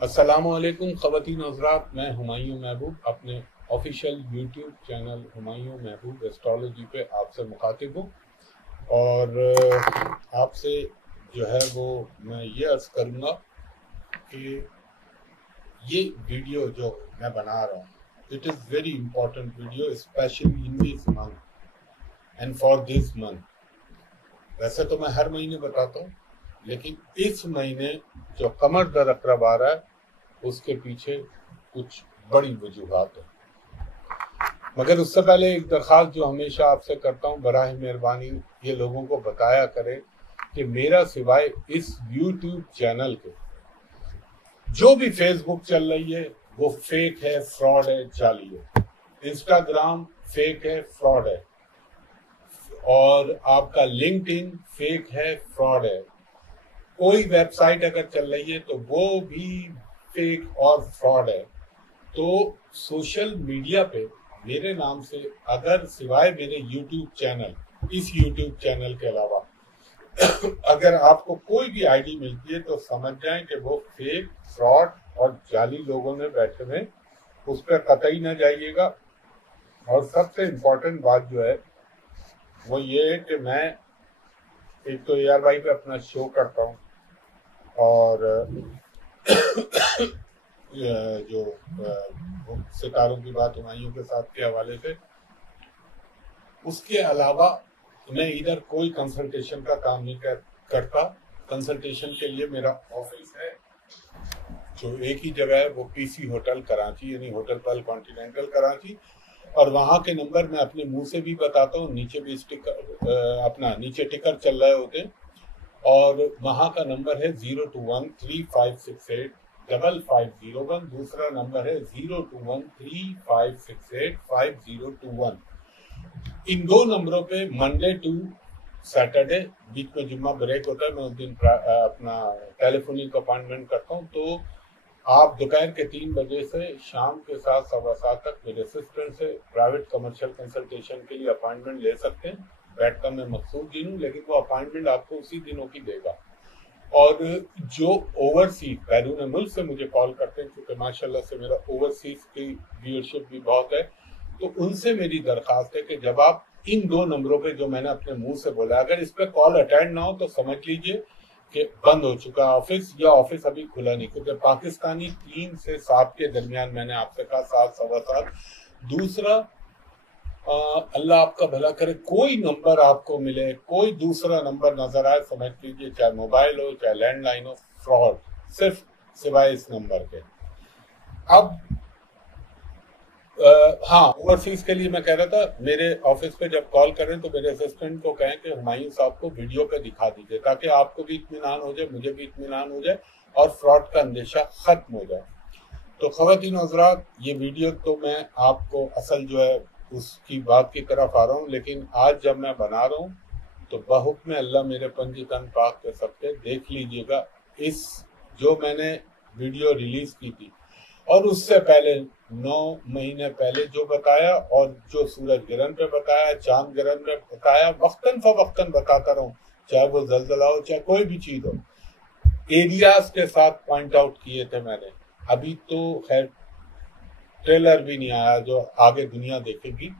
अस्सलामुअलैकुम ख़वातीन हज़रात, मैं हुमायूं महबूब अपने ऑफिशियल यूट्यूब चैनल हुमायूं महबूब एस्ट्रोलॉजी पे आपसे मुखातिब हूँ। और आपसे जो है वो मैं ये अर्ज़ करूँगा कि ये वीडियो जो मैं बना रहा हूँ, it is very important video specially in this month and for this month. वैसे तो मैं हर महीने बताता हूँ, लेकिन इस महीने जो कमर दर अकरब आ रहा है उसके पीछे कुछ बड़ी वजूहात है। मगर उससे पहले एक दरख्वास्त जो हमेशा आपसे करता हूँ, बराह मेहरबानी ये लोगों को बताया करें कि मेरा सिवाय इस यूट्यूब चैनल के जो भी फेसबुक चल रही है वो फेक है, फ्रॉड है, जाली है। इंस्टाग्राम फेक है, फ्रॉड है, और आपका लिंक्डइन फेक है, फ्रॉड है। कोई वेबसाइट अगर चल रही है तो वो भी फेक और फ्रॉड है। तो सोशल मीडिया पे मेरे नाम से अगर सिवाय मेरे यूट्यूब चैनल, इस यूट्यूब चैनल के अलावा अगर आपको कोई भी आईडी मिलती है तो समझ जाएं कि वो फेक, फ्रॉड और जाली लोगों ने बैठे हुए, उस पर कतई न जाइएगा। और सबसे इम्पोर्टेंट बात जो है वो ये है कि मैं एक तो AR भाई पे अपना शो करता हूँ, और जो सितारों की बात हुमायूं के साथ के हवाले से, उसके अलावा मैं इधर कोई कंसल्टेशन का काम नहीं करता। कंसल्टेशन के लिए मेरा ऑफिस है जो एक ही जगह है, वो PC होटल कराची, यानी होटल पल कॉन्टिनेंटल कराची। और वहाँ के नंबर मैं अपने मुंह से भी बताता हूँ, नीचे भी स्टिकर अपना नीचे टिकर चल रहे होते हैं। और वहाँ का नंबर है 02135685501। दूसरा नंबर है 02135685021। इन दो नंबरों पे मंडे टू सैटरडे, बीच में जुम्मा ब्रेक होता है, मैं उस दिन अपना टेलीफोनिक अपॉइंटमेंट करता हूँ। तो आप दोपहर के 3 बजे से शाम के 7-7:15 तक मेरे असिस्टेंट से प्राइवेट कमर्शियल कंसल्टेशन के लिए अपॉइंटमेंट ले सकते हैं। बैठ का मैं मकसूद दिन हूँ, लेकिन वो अपॉइंटमेंट आपको उसी दिनों की देगा। और जो ओवरसीज बैरून मुल्क से मुझे कॉल करते हैं, क्योंकि माशाल्लाह से मेरा ओवरसीज की व्यूअरशिप भी बहुत है, तो उनसे मेरी दरखास्त है कि जब आप इन दो नंबरों पे जो मैंने अपने मुंह से बोला, अगर इस पर कॉल अटेंड ना हो तो समझ लीजिए कि बंद हो चुका ऑफिस, या ऑफिस अभी खुला नहीं, क्योंकि पाकिस्तानी 3 से 7 के दरमियान मैंने आपसे कहा, 7 सवा 7। दूसरा, अल्लाह आपका भला करे, कोई नंबर आपको मिले, कोई दूसरा नंबर नजर आए, समझ लीजिए चाहे मोबाइल हो चाहे लैंडलाइन हो, फ्रॉड, सिर्फ सिवाय इस नंबर के। अब हाँ, ओवरसीज के लिए मैं कह रहा था, मेरे ऑफिस पे जब कॉल करें तो मेरे असिस्टेंट को कहें कि हुमायूं साहब को वीडियो पे दिखा दीजिए, ताकि आपको भी इत्मीनान हो जाए, मुझे भी इत्मीनान हो जाए, और फ्रॉड का अंदेशा खत्म हो जाए। तो ख़वातीन हज़रात, ये वीडियो तो मैं आपको असल जो है उसकी बात की तरफ आ रहा हूँ, लेकिन आज जब मैं बना रहा हूँ तो बहुक्म अल्लाह मेरे पंज तन पाक के सबके देख लीजिएगा इस जो मैंने वीडियो रिलीज की थी, और उससे पहले 9 महीने पहले जो बताया, और जो सूरज गिरन पे बताया, चांद गिरन पे बताया, वक्तन फवक्तन बताता रहूं, चाहे वो जलजला हो चाहे कोई भी चीज हो, एरियाज के साथ पॉइंट आउट किए थे मैंने। अभी तो खैर ट्रेलर भी नहीं आया जो आगे दुनिया देखेगी।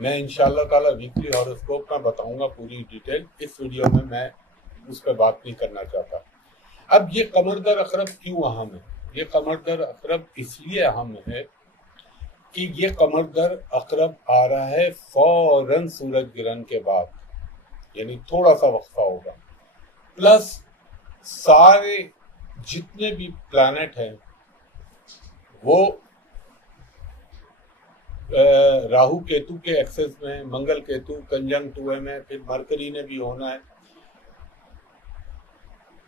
मैं इंशाल्लाह ताला वीकली हॉरोस्कोप में बताऊंगा पूरी डिटेल। इस वीडियो में मैं उस पर बात नहीं करना चाहता। अब ये कमर दर अकरब क्यों अहम है? ये कमर दर अकरब इसलिए अहम है कि ये कमर दर अकरब आ रहा है फौरन सूरज गिरन के बाद, यानी थोड़ा सा वक्फा होगा। प्लस सारे जितने भी प्लैनेट हैं वो राहु केतु के एक्सेस में, मंगल केतु कंजंक्ट हुए में, फिर मरकरी ने भी होना है।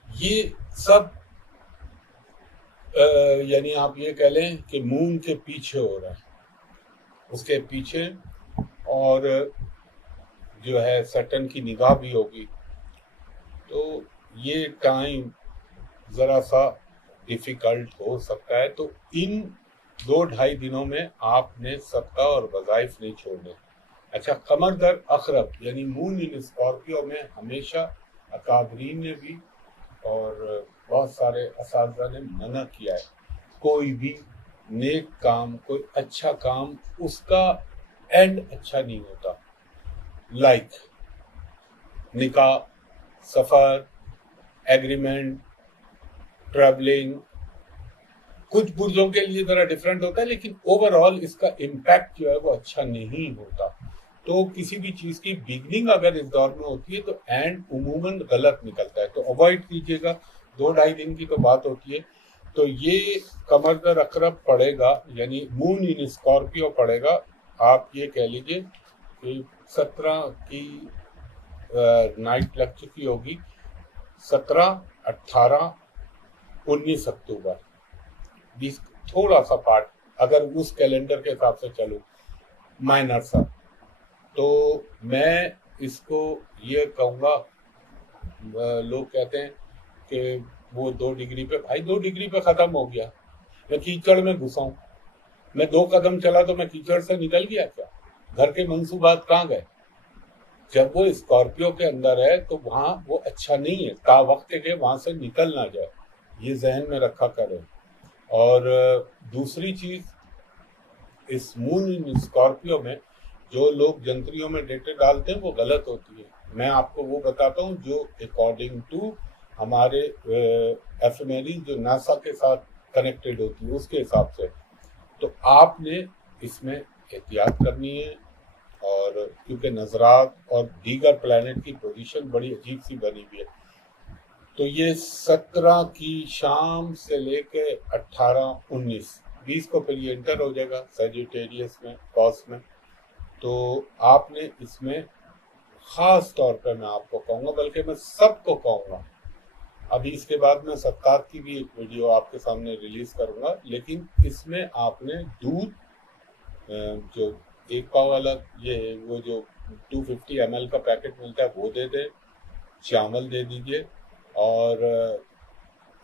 ये सब यानी आप ये कह लें कि मून के पीछे हो रहा है, उसके पीछे, और जो है सैटर्न की निगाह भी होगी। तो ये टाइम जरा सा डिफिकल्ट हो सकता है। तो इन 2-2.5 दिनों में आपने सदका और वज़ाइफ नहीं छोड़ने। अच्छा, कमर दर अखरब यानी मून इन स्कॉर्पियो में हमेशा अकाबरीन ने भी और बहुत सारे असातिज़ा ने मना किया है। कोई भी नेक काम, कोई अच्छा काम, उसका एंड अच्छा नहीं होता। लाइक निकाह, सफर, एग्रीमेंट, ट्रैवलिंग, कुछ बुर्जों के लिए जरा डिफरेंट होता है, लेकिन ओवरऑल इसका इम्पैक्ट जो है वो अच्छा नहीं होता। तो किसी भी चीज की बिगनिंग अगर इस दौर में होती है तो एंड उमूमन गलत निकलता है, तो अवॉइड कीजिएगा। 2-2.5 दिन की तो बात होती है। तो ये कमर दर अकरब पड़ेगा, यानी मून इन स्कॉर्पियो पड़ेगा। आप ये कह लीजिए कि 17 की नाइट लग चुकी होगी, 17, 18, 19 अक्टूबर, 20 थोड़ा सा पार्ट अगर उस कैलेंडर के हिसाब से चलूं माइनर सा, तो मैं इसको ये कहूँगा, लोग कहते हैं कि वो 2 डिग्री पे, भाई 2 डिग्री पे खत्म हो गया। मैं कीचड़ में घुसा हूं, मैं 2 कदम चला तो मैं कीचड़ से निकल गया क्या? घर के मंसूबात कहाँ गए? जब वो स्कॉर्पियो के अंदर है तो वहां वो अच्छा नहीं है, ता वक्त के वहां से निकल ना जाए, ये जहन में रखा करें। और दूसरी चीज, इस मून इन स्कॉर्पियो में जो लोग जंत्रियों में डेटे डालते हैं वो गलत होती है। मैं आपको वो बताता हूँ जो अकॉर्डिंग टू हमारे एफएमएलई जो नासा के साथ कनेक्टेड होती है उसके हिसाब से। तो आपने इसमें एहतियात करनी है, और क्योंकि नजरात और दीगर प्लैनेट की पोजीशन बड़ी अजीब सी बनी हुई है। तो ये 17 की शाम से लेके 18, 19, 20 को फिर ये एंटर हो जाएगा सजिटेरियस में, कॉस में। तो आपने इसमें खास तौर पे मैं आपको कहूँगा, बल्कि मैं सबको कहूँगा, अभी इसके बाद मैं सत्कार की भी एक वीडियो आपके सामने रिलीज करूँगा, लेकिन इसमें आपने दूध जो 1 पाव वाला, ये वो जो 250 ml का पैकेट मिलता है वो दे दें, चावल दे दीजिए, और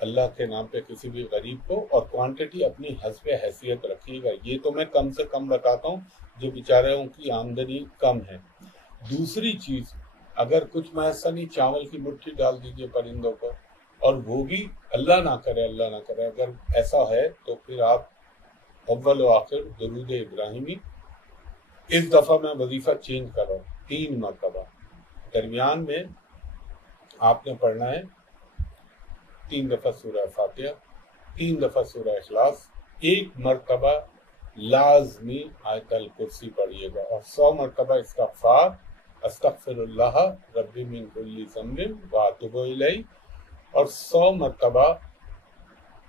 अल्लाह के नाम पे किसी भी गरीब को, और क्वांटिटी अपनी हस्बे हैसियत रखिएगा। ये तो मैं कम से कम बताता हूँ जो बेचारों की आमदनी कम है। दूसरी चीज, अगर कुछ मैसर नहीं, चावल की मुट्ठी डाल दीजिए परिंदों को, और वो भी अल्लाह ना करे, अल्लाह ना करे, अगर ऐसा है तो फिर आप अव्वल व आखिर दुरूद इब्राहिमी, इस दफा मैं वजीफा चेंज कर रहा हूँ 3 मरतबा। दरमियान में आपने पढ़ना है 3 दफा सूरह फातिहा, 3 दफा सूरह इखलास, 1 मरतबा लाजमी आयतल कुर्सी पढ़िएगा, और 100 मरतबा इस्तगफार, अस्तगफिरुल्लाह रब्बी मिन कुल्ली ज़ंबिन व अतूबु इलैहि, और 100 मरतबा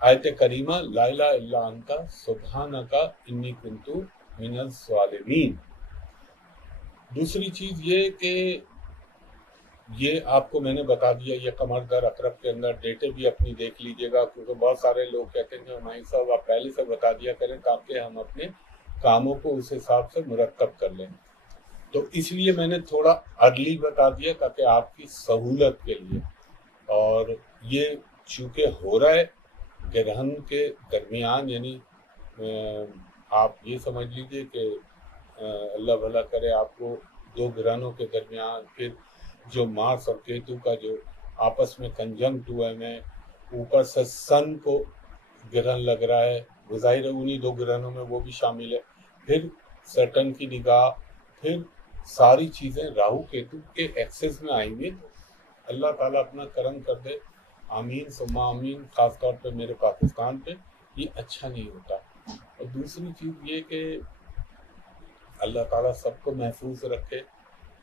आयत करीमा ला इलाहा इल्ला अंता सुब्हानका इन्नी कुन्तु मिनज़ ज़ालिमीन। दूसरी चीज ये कि ये आपको मैंने बता दिया, ये कमर दर अकरब के अंदर डेटे भी अपनी देख लीजिएगा, क्योंकि बहुत सारे लोग कहते हैं कि हमारी साहब आप पहले से बता दिया करें ताकि हम अपने कामों को उस हिसाब से मुरतब कर लें। तो इसलिए मैंने थोड़ा अर्ली बता दिया ताकि आपकी सहूलत के लिए। और ये चूंकि हो रहा है ग्रहण के दरमियान, यानी आप ये समझ लीजिए कि अल्लाह भला करे आपको 2 ग्रहणों के दरमियान, फिर जो मार्स और केतु का जो आपस में कंजंक्ट हुआ है, ऊपर से सन को ग्रहण लग रहा है, ज़ाहिर है उन्हीं 2 ग्रहणों में वो भी शामिल है, फिर सैटर्न की निगाह, फिर सारी चीज़ें राहु केतु के एक्सेस में आएंगी। तो अल्लाह ताला अपना करम कर दे, आमीन सुम्मा आमीन। ख़ास तौर पे मेरे पाकिस्तान पे ये अच्छा नहीं होता। और दूसरी चीज़ ये कि अल्लाह ताला सबको महफूज रखे।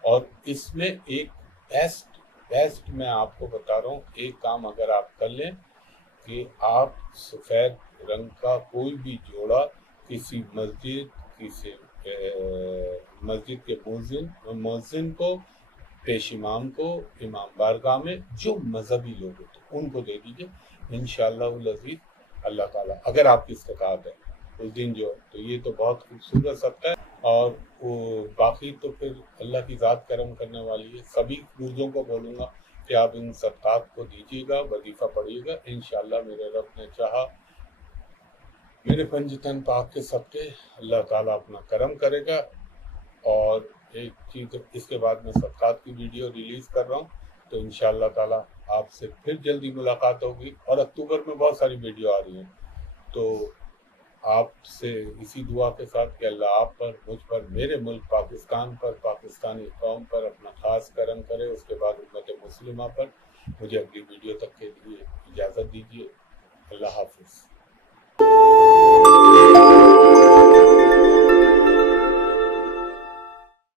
और इसमें एक बेस्ट मैं आपको बता रहा हूँ, एक काम अगर आप कर लें कि आप सफ़ेद रंग का कोई भी जोड़ा किसी मस्जिद के मुअज्जिन को, पेश इमाम को, इमाम बारगाह में जो मजहबी लोग होते हैं उनको दे दीजिए। इंशाअल्लाह अज़ीज़ अल्लाह ताला अगर आपकी इस्तिक़ात है उस दिन जो, तो ये तो बहुत खूबसूरत सदका है। और वो बाकी तो फिर अल्लाह की ज़ात करम करने वाली है। सभी बुजुर्गों को बोलूँगा कि आप इन सदक़ात को दीजिएगा, वजीफ़ा पढ़िएगा, इंशाअल्लाह मेरे रब ने चाहा मेरे पंजतन पाक के सदक़े अल्लाह ताला अपना करम करेगा। और एक चीज़, इसके बाद मैं सदक़ात की वीडियो रिलीज़ कर रहा हूँ, तो इंशाअल्लाह ताला आपसे फिर जल्दी मुलाकात होगी। और अक्टूबर में बहुत सारी वीडियो आ रही हैं, तो आपसे इसी दुआ के साथ कि अल्लाह आप पर, मुझ पर, मेरे मुल्क पाकिस्तान पर, पाकिस्तानी कौम पर अपना ख़ास करम करे, उसके बाद उम्मत मुस्लिमा पर। मुझे अगली वीडियो तक के लिए इजाज़त दीजिए। अल्लाह हाफिज़।